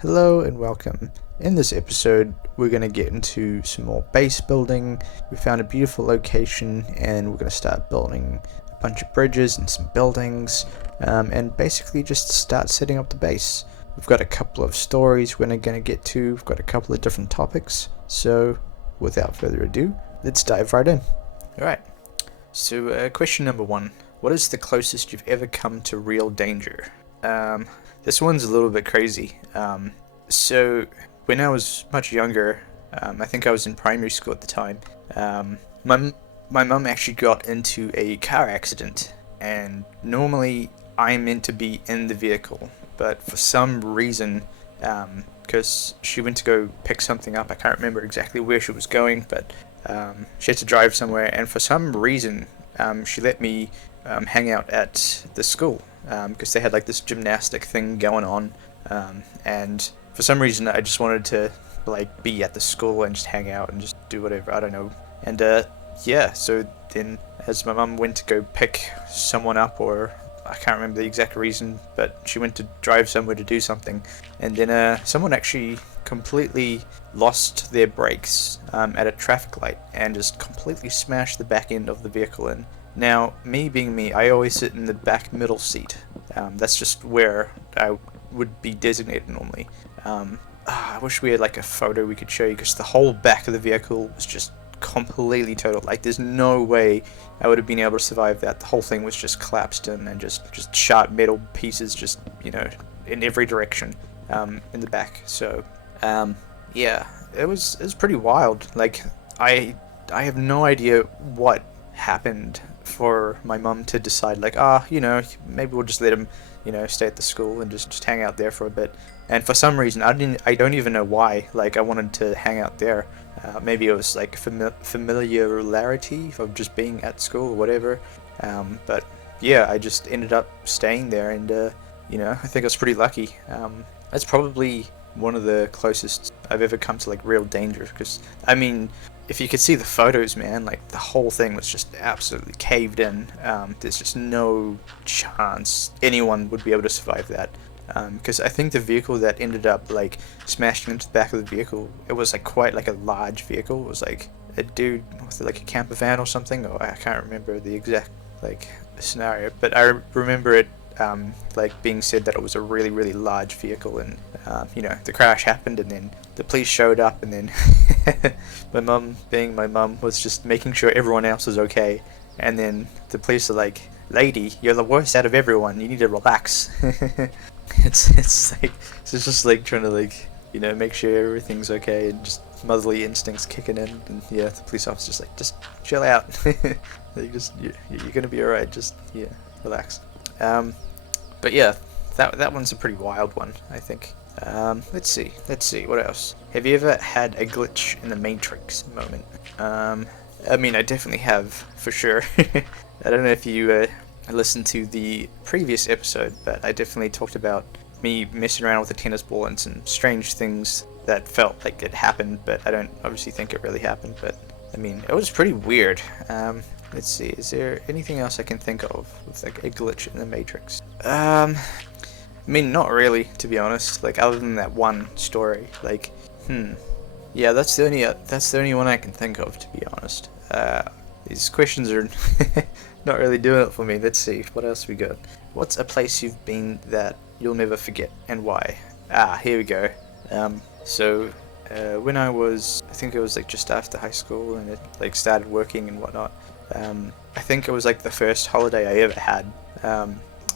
Hello and welcome. In this episode, we're going to get into some more base building. We found a beautiful location and we're going to start building a bunch of bridges and some buildings, and basically just start setting up the base. We've got a couple of stories we're going to get to. We've got a couple of different topics. So without further ado, let's dive right in. Alright, so question number one. What is the closest you've ever come to real danger? This one's a little bit crazy. So when I was much younger, I think I was in primary school at the time, my mum actually got into a car accident, and normally I'm meant to be in the vehicle, but for some reason, because she went to go pick something up, I can't remember exactly where she was going, but she had to drive somewhere, and for some reason, she let me hang out at the school. Because they had like this gymnastic thing going on, and for some reason I just wanted to like be at the school and just hang out and just do whatever, I don't know. And yeah, so then as my mum went to go pick someone up, or I can't remember the exact reason, but she went to drive somewhere to do something, and then someone actually completely lost their brakes at a traffic light and just completely smashed the back end of the vehicle in. Now, me being me, I always sit in the back middle seat. That's just where I would be designated normally. I wish we had like a photo we could show you, because the whole back of the vehicle was just completely totaled. Like, there's no way I would have been able to survive that. The whole thing was just collapsed in and just sharp metal pieces, just, you know, in every direction in the back. So, yeah, it was pretty wild. Like, I have no idea what happened for my mum to decide, like, you know, maybe we'll just let him, you know, stay at the school and just hang out there for a bit. And for some reason, I don't even know why, like, I wanted to hang out there. Maybe it was like familiarity of just being at school or whatever. But yeah, I just ended up staying there, and you know, I think I was pretty lucky. That's probably one of the closest I've ever come to like real danger, because I mean, if you could see the photos, man, like the whole thing was just absolutely caved in. There's just no chance anyone would be able to survive that. Because I think the vehicle that ended up like smashing into the back of the vehicle, it was like quite like a large vehicle. It was like a dude with like a camper van or something, or I can't remember the exact like scenario, but I remember it like being said that it was a really, really large vehicle, and you know, the crash happened, and then the police showed up, and then my mum, being my mum, was just making sure everyone else was okay, and then the police are like, "Lady, you're the worst out of everyone. You need to relax." it's like, it's just like trying to, like, you know, make sure everything's okay, and just motherly instincts kicking in, and yeah, the police officer's just like, just chill out. Like, you're gonna be alright. Just, yeah, relax. But yeah, that one's a pretty wild one, I think. Let's see, what else? Have you ever had a glitch in the Matrix moment? I mean, I definitely have, for sure. I don't know if you listened to the previous episode, but I definitely talked about me messing around with a tennis ball and some strange things that felt like it happened, but I don't obviously think it really happened. But I mean, it was pretty weird. Let's see, is there anything else I can think of with like a glitch in the Matrix? I mean, not really, to be honest. Like, other than that one story, like, yeah, that's the only one I can think of, to be honest. These questions are not really doing it for me. Let's see, what else we got? What's a place you've been that you'll never forget, and why? Here we go. So when I think it was like just after high school, and it like started working and whatnot. I think it was like the first holiday I ever had. I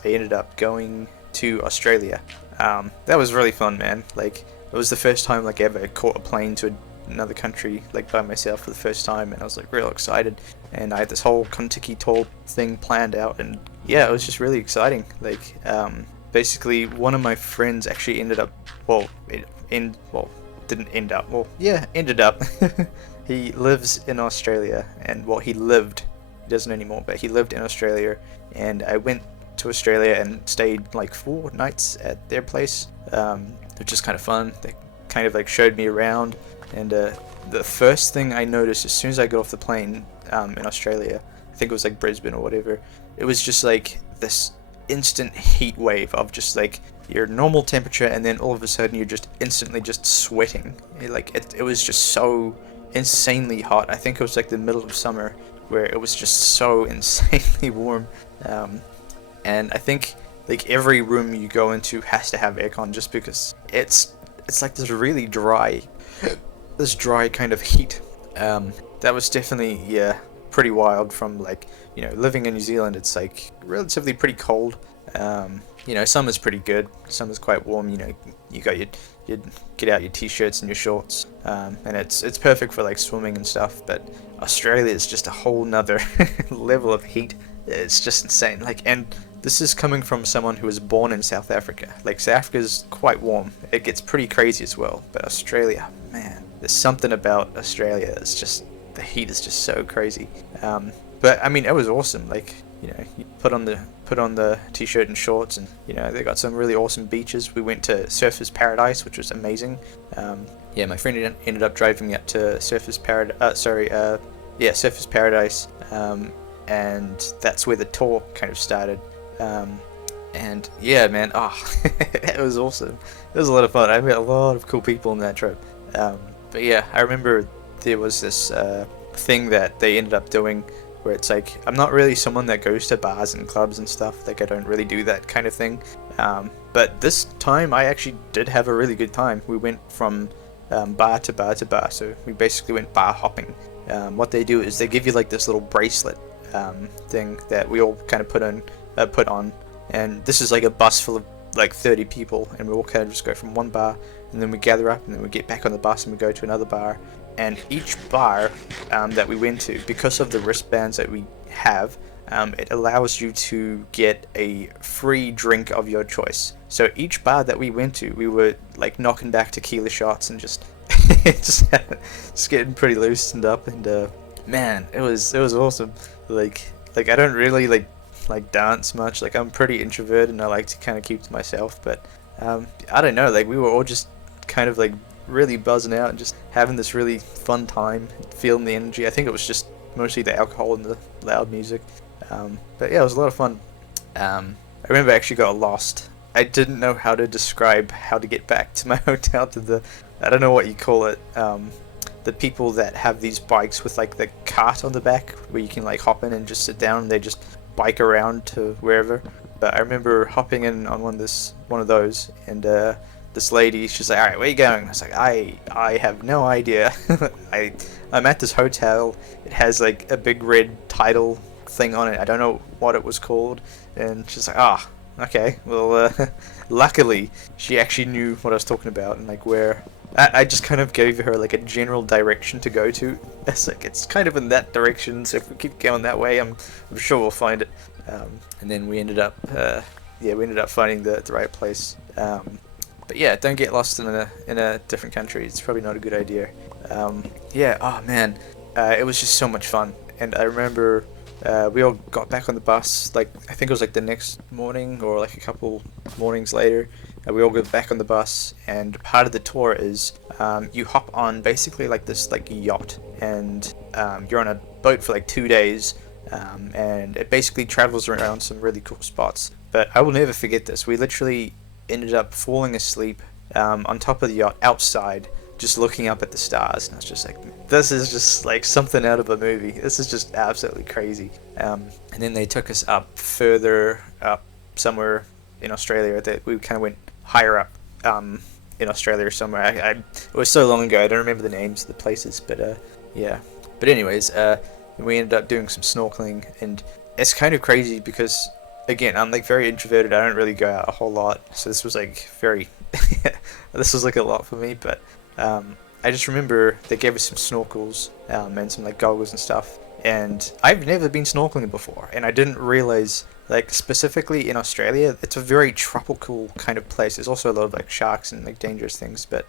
ended up going to Australia. That was really fun, man. Like, it was the first time like I ever caught a plane to another country, like by myself for the first time, and I was like real excited, and I had this whole Kentucky tour thing planned out, and yeah, it was just really exciting. Like, basically one of my friends actually ended up, ended up he lives in Australia, and well, he doesn't anymore, but he lived in Australia, and I went to Australia and stayed like 4 nights at their place, which is kind of fun. They kind of like showed me around, and the first thing I noticed as soon as I got off the plane in Australia, I think it was like Brisbane or whatever, it was just like this instant heat wave of just like your normal temperature, and then all of a sudden you're just instantly just sweating. It was just so insanely hot. I think it was like the middle of summer where it was just so insanely warm. And I think like every room you go into has to have aircon just because it's like this dry kind of heat. That was definitely, yeah, pretty wild. From like, living in New Zealand, it's like relatively pretty cold. Summer's pretty good. Summer's quite warm. You got you get out your t-shirts and your shorts, and it's perfect for like swimming and stuff. But Australia is just a whole nother level of heat. It's just insane. And this is coming from someone who was born in South Africa. Like, South Africa's quite warm. It gets pretty crazy as well. But Australia, man, there's something about Australia. It's just, the heat is just so crazy. But I mean, it was awesome. Like, you put on the t-shirt and shorts, and they got some really awesome beaches. We went to Surfers Paradise, which was amazing. My friend ended up driving me up to Surfers Paradise. And that's where the tour kind of started. And yeah, man, it was awesome. It was a lot of fun. I met a lot of cool people on that trip. But yeah, I remember there was this thing that they ended up doing where it's like, I'm not really someone that goes to bars and clubs and stuff. Like, I don't really do that kind of thing. But this time I actually did have a really good time. We went from bar to bar to bar. So we basically went bar hopping. What they do is they give you like this little bracelet thing that we all kind of put on, and this is like a bus full of like 30 people, and we all kind of just go from one bar, and then we gather up, and then we get back on the bus and we go to another bar. And each bar that we went to, because of the wristbands that we have, it allows you to get a free drink of your choice. So each bar that we went to, we were like knocking back tequila shots and just just getting pretty loosened up. And man, it was awesome. Like I don't really like dance much. Like, I'm pretty introverted and I like to kind of keep to myself. But I don't know. Like, we were all just kind of like really buzzing out and just having this really fun time, feeling the energy. I think it was just mostly the alcohol and the loud music. But yeah, it was a lot of fun. I remember I actually got lost. I didn't know how to describe how to get back to my hotel, to I don't know what you call it. The people that have these bikes with like the cart on the back where you can like hop in and just sit down and they just bike around to wherever. But I remember hopping in on one of those, and this lady, she's like, "Alright, where are you going?" I was like, I have no idea. I'm at this hotel. It has like a big red title thing on it. I don't know what it was called. And she's like, okay, well, luckily she actually knew what I was talking about, and like where. I just kind of gave her like a general direction to go to. It's like, it's kind of in that direction, so if we keep going that way, I'm sure we'll find it. And then we ended up finding the right place. But yeah, don't get lost in a different country. It's probably not a good idea. It was just so much fun. And I remember we all got back on the bus, like, I think it was like the next morning or like a couple mornings later. We all got back on the bus, and part of the tour is you hop on basically like this like yacht, and you're on a boat for like 2 days, and it basically travels around some really cool spots. But I will never forget this. We literally ended up falling asleep on top of the yacht outside, just looking up at the stars, and I was just like, this is just like something out of a movie. This is just absolutely crazy. And then they took us up further up somewhere in Australia. That we kind of went higher up in Australia or somewhere. It was so long ago, I don't remember the names of the places, but yeah. But anyways, we ended up doing some snorkeling, and it's kind of crazy because, again, I'm like very introverted. I don't really go out a whole lot, so this was like this was like a lot for me. But I just remember they gave us some snorkels and some like goggles and stuff, and I've never been snorkeling before, and I didn't realize, like, specifically in Australia, it's a very tropical kind of place. There's also a lot of like sharks and like dangerous things, but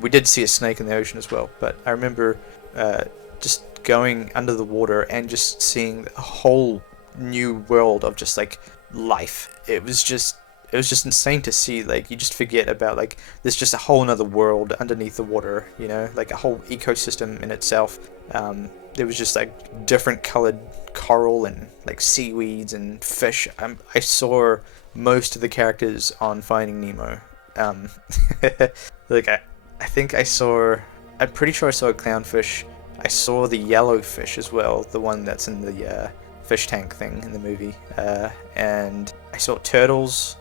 we did see a snake in the ocean as well. But I remember just going under the water and just seeing a whole new world of just like life. It was just insane to see. Like, you just forget about like there's just a whole another world underneath the water, like a whole ecosystem in itself. There was just like different colored coral and like seaweeds and fish. I saw most of the characters on Finding Nemo. Um, like I think I'm pretty sure I saw a clownfish. I saw the yellow fish as well, the one that's in the fish tank thing in the movie. And I saw turtles.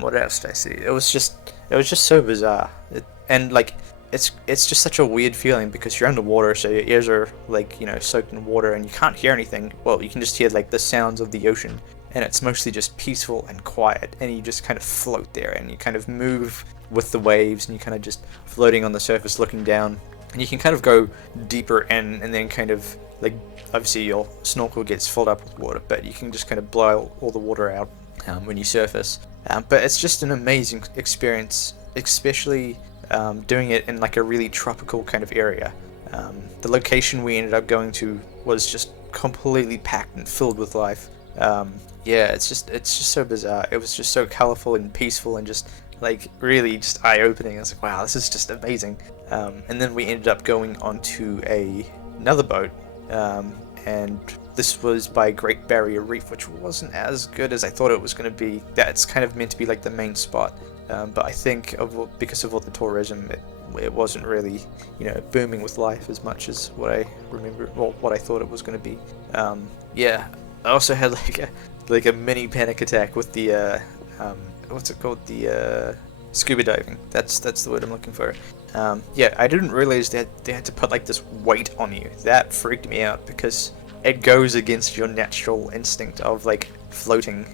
What else did I see? It was just so bizarre. And like it's just such a weird feeling because you're underwater, so your ears are like, soaked in water and you can't hear anything. Well, you can just hear like the sounds of the ocean, and it's mostly just peaceful and quiet, and you just kind of float there and you kind of move with the waves, and you kind of just floating on the surface looking down, and you can kind of go deeper in, and then kind of like, obviously your snorkel gets filled up with water, but you can just kind of blow all the water out when you surface. But it's just an amazing experience, especially doing it in like a really tropical kind of area. The location we ended up going to was just completely packed and filled with life. Yeah, it's just so bizarre. It was just so colorful and peaceful and just like really just eye-opening. I was like, wow, this is just amazing. And then we ended up going onto another boat, and this was by Great Barrier Reef, which wasn't as good as I thought it was going to be. That's kind of meant to be like the main spot, but I think because of all the tourism, it wasn't really, booming with life as much as what I remember, well, what I thought it was going to be. Yeah, I also had like a mini panic attack with the what's it called, the scuba diving. That's the word I'm looking for. Yeah, I didn't realize that they had to put like this weight on you. That freaked me out because it goes against your natural instinct of like floating.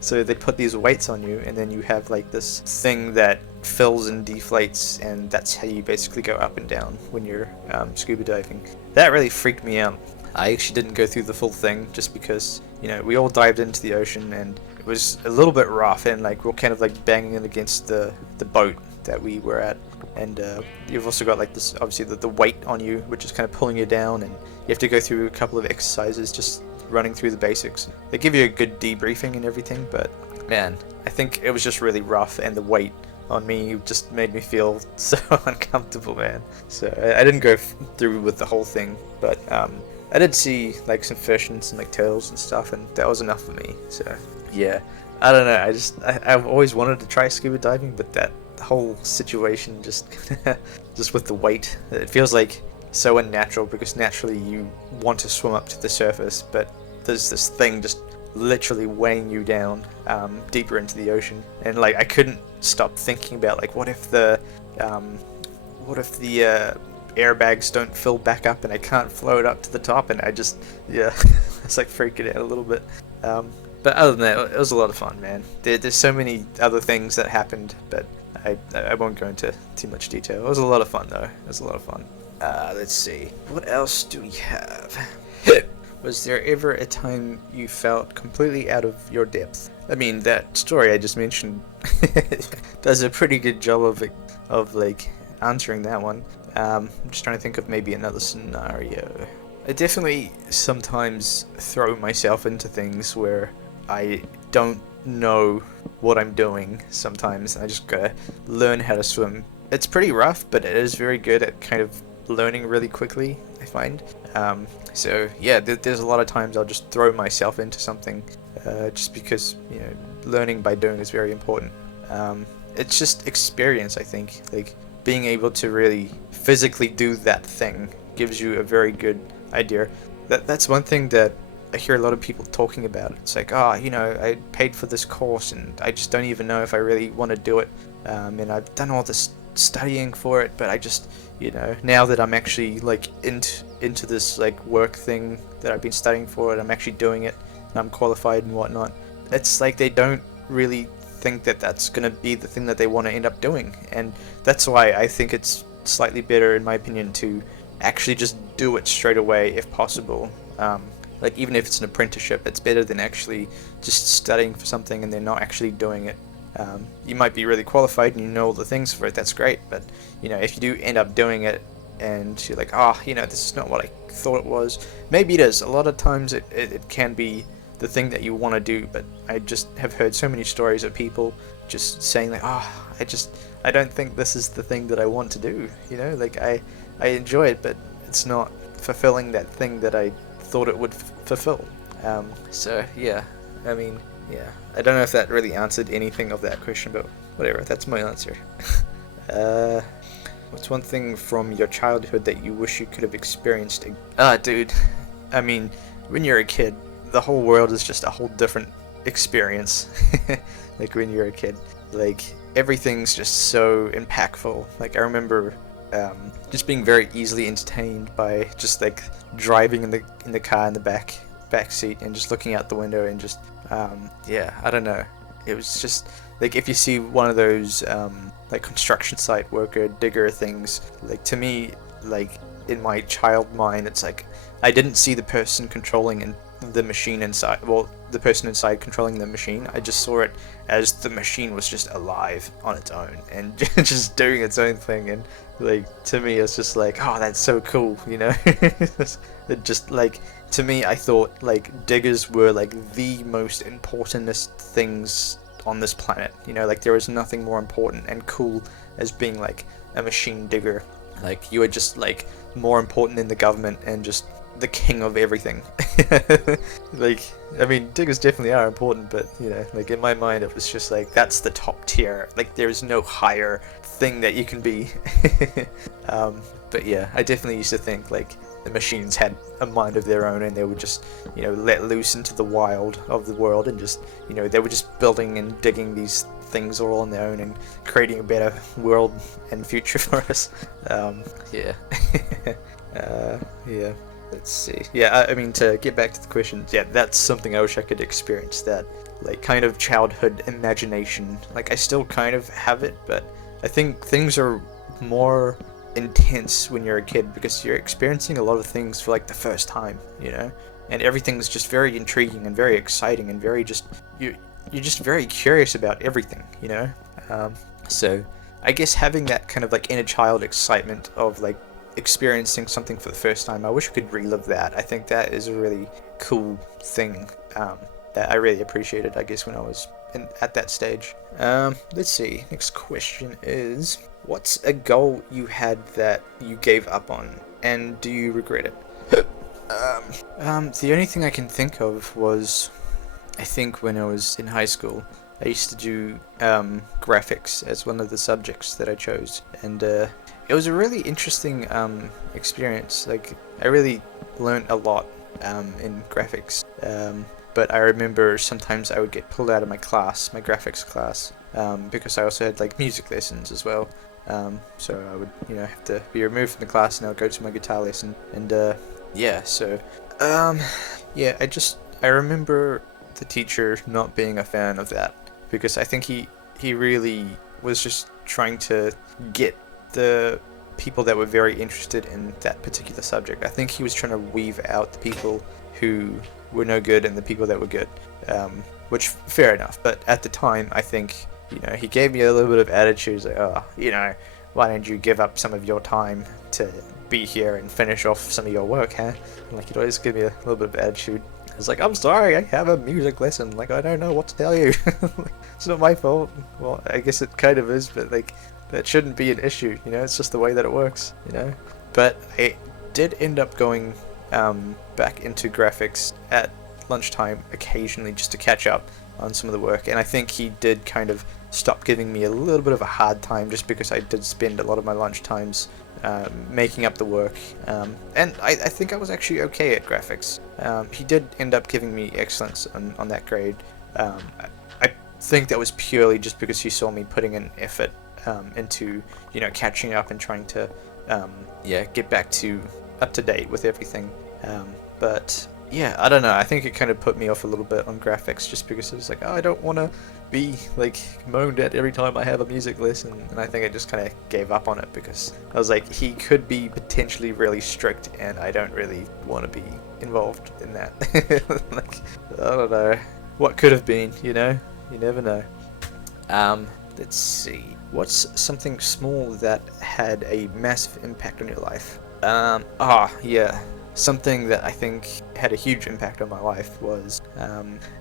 So they put these weights on you, and then you have like this thing that fills and deflates, and that's how you basically go up and down when you're scuba diving. That really freaked me out. I actually didn't go through the full thing just because, we all dived into the ocean, and it was a little bit rough, and like we're kind of like banging it against the boat that we were at. And you've also got like this, obviously the weight on you, which is kind of pulling you down, and you have to go through a couple of exercises just running through the basics. They give you a good debriefing and everything, but man, I think it was just really rough, and the weight on me just made me feel so uncomfortable, man. So I didn't go through with the whole thing, but I did see like some fish and some like turtles and stuff, and that was enough for me. So yeah, I don't know. I've always wanted to try scuba diving, but that whole situation just with the weight, it feels like so unnatural, because naturally you want to swim up to the surface, but there's this thing just literally weighing you down deeper into the ocean. And like I couldn't stop thinking about like what if the airbags don't fill back up and I can't float up to the top, and I just it's like freaking out a little bit. But other than that, it was a lot of fun, man. There's so many other things that happened, but I won't go into too much detail. It was a lot of fun though. It was a lot of fun. Let's see. What else do we have? Was there ever a time you felt completely out of your depth? I mean, that story I just mentioned does a pretty good job of like answering that one. I'm just trying to think of maybe another scenario. I definitely sometimes throw myself into things where I don't know what I'm doing sometimes. I just gotta learn how to swim. It's pretty rough, but it is very good at kind of learning really quickly, I find. So yeah, there's a lot of times I'll just throw myself into something just because, learning by doing is very important. It's just experience, I think. Like being able to really physically do that thing gives you a very good idea. That's one thing that I hear a lot of people talking about. It's like, I paid for this course and I just don't even know if I really want to do it. And I've done all this studying for it, but I just, now that I'm actually like into this like work thing that I've been studying for, and I'm actually doing it, and I'm qualified and whatnot, it's like they don't really think that that's going to be the thing that they want to end up doing. And that's why I think it's slightly better, in my opinion, to actually just do it straight away if possible. Like even if it's an apprenticeship, it's better than actually just studying for something and then not actually doing it. You might be really qualified and you know all the things for it, that's great, but if you do end up doing it and you're like, this is not what I thought it was, maybe it is. A lot of times it can be the thing that you want to do, but I just have heard so many stories of people just saying like, I don't think this is the thing that I want to do. Like I enjoy it, but it's not fulfilling that thing that I thought it would fulfill. So yeah, I mean, yeah, I don't know if that really answered anything of that question, but whatever, that's my answer. uh, what's one thing from your childhood that you wish you could have experienced? Dude, I mean, when you're a kid, the whole world is just a whole different experience. Like when you're a kid, like everything's just so impactful. Like I remember just being very easily entertained by just like driving in the car in the back seat and just looking out the window and just yeah, I don't know. It was just like if you see one of those like construction site worker digger things, like to me, like in my child mind, it's like I didn't see the person controlling the machine inside. Well, the person inside controlling the machine. I just saw it as the machine was just alive on its own and just doing its own thing. And like to me, it's just like, oh, that's so cool, you know. It just like to me, I thought like diggers were like the most importantest things on this planet. You know, like there was nothing more important and cool as being like a machine digger. Like you were just like more important than the government and just the king of everything. Like, I mean, diggers definitely are important, but you know, like in my mind, it was just like that's the top tier. Like there is no higher thing that you can be. But yeah, I definitely used to think like the machines had a mind of their own and they would just, you know, let loose into the wild of the world and just, you know, they were just building and digging these things all on their own and creating a better world and future for us. Yeah. Yeah. Let's see. Yeah, I mean, to get back to the question, yeah, that's something I wish I could experience, that, like, kind of childhood imagination. Like, I still kind of have it, but I think things are more intense when you're a kid because you're experiencing a lot of things for, like, the first time, you know? And everything's just very intriguing and very exciting and very just... You're just very curious about everything, you know? So, I guess having that kind of, like, inner child excitement of, like, experiencing something for the first time, I wish I could relive that. I think that is a really cool thing that I really appreciated, I guess, when I was at that stage. Let's see. Next question is, what's a goal you had that you gave up on, and do you regret it? The only thing I can think of was, I think when I was in high school, I used to do graphics as one of the subjects that I chose, and it was a really interesting experience. Like, I really learned a lot in graphics, but I remember sometimes I would get pulled out of my class, my graphics class, because I also had like music lessons as well. So I would, you know, have to be removed from the class and I would go to my guitar lesson, and yeah, so yeah, I remember the teacher not being a fan of that, because I think he really was just trying to get the people that were very interested in that particular subject. I think he was trying to weave out the people who were no good and the people that were good, which, fair enough, but at the time, I think, you know, he gave me a little bit of attitude, like, oh, you know, why don't you give up some of your time to be here and finish off some of your work, huh? And, like, he'd always give me a little bit of attitude. I was like, I'm sorry, I have a music lesson, like, I don't know what to tell you. It's not my fault. Well, I guess it kind of is, but, like, that shouldn't be an issue, you know, it's just the way that it works, you know? But I did end up going back into graphics at lunchtime occasionally just to catch up on some of the work, and I think he did kind of stop giving me a little bit of a hard time just because I did spend a lot of my lunch times making up the work, and I think I was actually okay at graphics. He did end up giving me excellence on that grade. I think that was purely just because he saw me putting in effort into, you know, catching up and trying to yeah, get back to up to date with everything. But yeah, I don't know, I think it kind of put me off a little bit on graphics just because it was like, oh, I don't want to be like moaned at every time I have a music lesson, and I think I just kind of gave up on it because I was like, he could be potentially really strict and I don't really want to be involved in that. Like, I don't know what could have been, you know, you never know. Let's see, what's something small that had a massive impact on your life? Yeah, something that I think had a huge impact on my life was,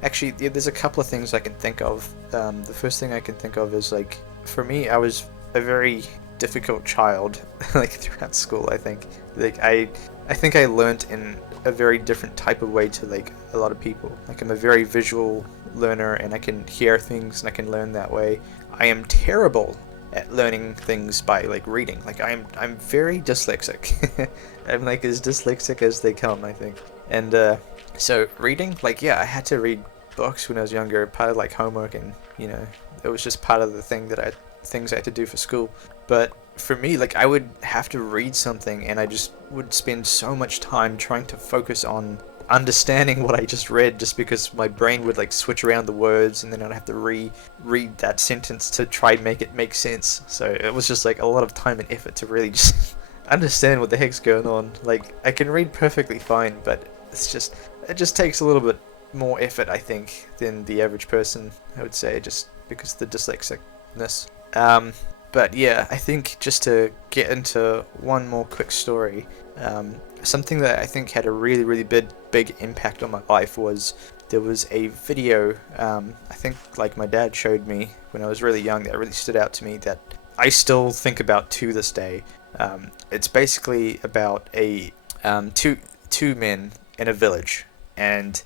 actually, yeah, there's a couple of things I can think of. The first thing I can think of is, like, for me, I was a very difficult child, like, throughout school, I think. Like, I I think I learned in a very different type of way to like a lot of people. Like I'm a very visual learner and I can hear things and I can learn that way. I am terrible at learning things by like reading. Like I'm very dyslexic. I'm like as dyslexic as they come, I think. And so reading, like yeah, I had to read books when I was younger, part of like homework, and you know, it was just part of the things I had to do for school. But for me, like I would have to read something and I just would spend so much time trying to focus on understanding what I just read, just because my brain would like switch around the words and then I'd have to read that sentence to try and make it make sense. So it was just like a lot of time and effort to really just understand what the heck's going on. Like I can read perfectly fine, but it just takes a little bit more effort, I think, than the average person, I would say, just because of the dyslexicness. But yeah, I think just to get into one more quick story, something that I think had a really, really big impact on my life was there was a video, I think like my dad showed me when I was really young, that really stood out to me that I still think about to this day. It's basically about two men in a village, and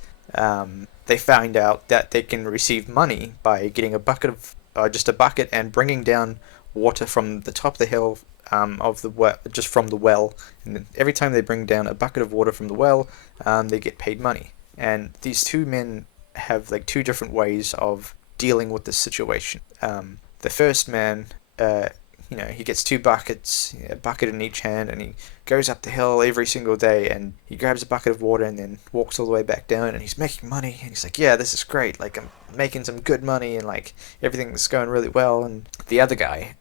they found out that they can receive money by getting a bucket just a bucket and bringing down water from the top of the hill, of the well, just from the well, and every time they bring down a bucket of water from the well, they get paid money. And these two men have like two different ways of dealing with this situation. The first man, he gets two buckets, a bucket in each hand, and he goes up the hill every single day, and he grabs a bucket of water and then walks all the way back down, and he's making money, and he's like, yeah, this is great, like I'm making some good money, and like everything's going really well. And the other guy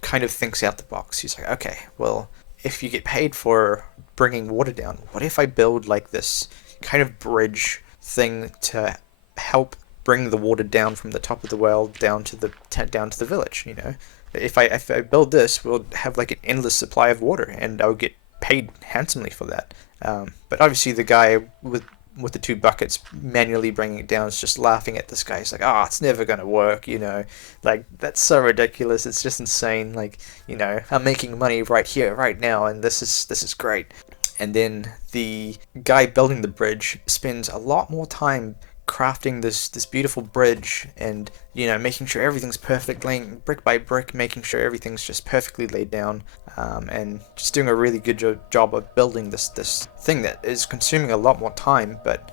kind of thinks out the box. He's like, okay, well, if you get paid for bringing water down, what if I build like this kind of bridge thing to help bring the water down from the top of the well down to the village? You know, if I build this, we'll have like an endless supply of water, and I'll get paid handsomely for that. But obviously, the guy with the two buckets manually bringing it down is just laughing at this guy. He's like, oh, it's never gonna work, you know, like that's so ridiculous, it's just insane, like, you know, I'm making money right here right now and this is great. And then the guy building the bridge spends a lot more time crafting this beautiful bridge, and you know, making sure everything's perfect, laying brick by brick, making sure everything's just perfectly laid down, and just doing a really good job of building this thing that is consuming a lot more time. But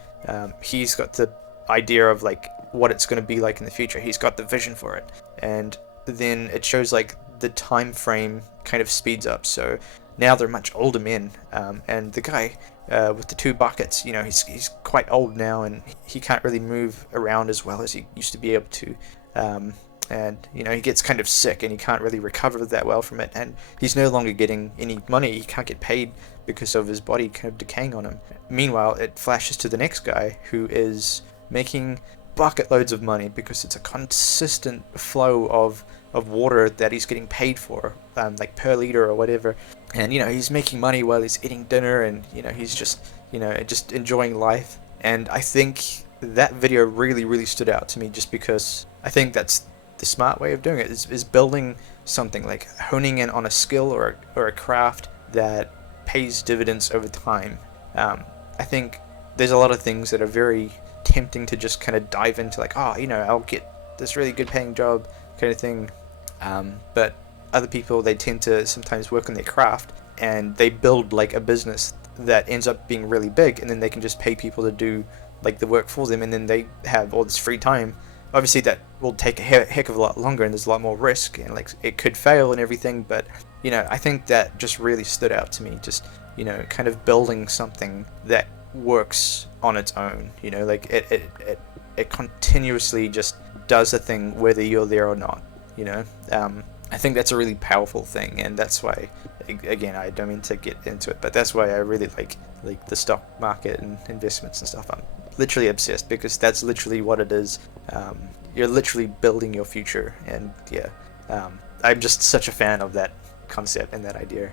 he's got the idea of like what it's going to be like in the future. He's got the vision for it, and then it shows like the time frame kind of speeds up. So now they're much older men, and the guy with the two buckets, you know, he's quite old now, and he can't really move around as well as he used to be able to, and you know, he gets kind of sick and he can't really recover that well from it, and he's no longer getting any money. He can't get paid because of his body kind of decaying on him. Meanwhile, it flashes to the next guy who is making bucket loads of money because it's a consistent flow of water that he's getting paid for, like per liter or whatever. And you know, he's making money while he's eating dinner, and you know, he's just, you know, just enjoying life. And I think that video really stood out to me, just because I think that's the smart way of doing it, is building something, like honing in on a skill or a craft that pays dividends over time. I think there's a lot of things that are very tempting to just kind of dive into, like, oh, you know, I'll get this really good paying job kind of thing. But other people, they tend to sometimes work on their craft and they build like a business that ends up being really big, and then they can just pay people to do like the work for them, and then they have all this free time. Obviously that will take a heck of a lot longer, and there's a lot more risk, and like it could fail and everything, but you know, I think that just really stood out to me, just, you know, kind of building something that works on its own, you know, like it continuously just does a thing whether you're there or not, you know. I think that's a really powerful thing, and that's why, again, I don't mean to get into it, but that's why I really like the stock market and investments and stuff. I'm literally obsessed, because that's literally what it is. You're literally building your future, and yeah, I'm just such a fan of that concept and that idea.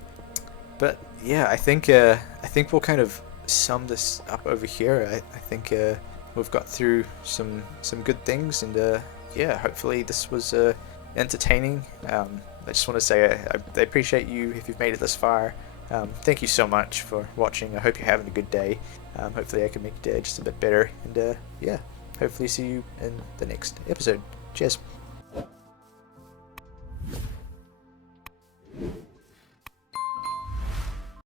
But yeah, I think we'll kind of sum this up over here. I think we've got through some good things, and yeah, hopefully this was entertaining. I just want to say I appreciate you if you've made it this far. Thank you so much for watching. I hope you're having a good day. Hopefully I can make your day just a bit better. And yeah, hopefully see you in the next episode. Cheers.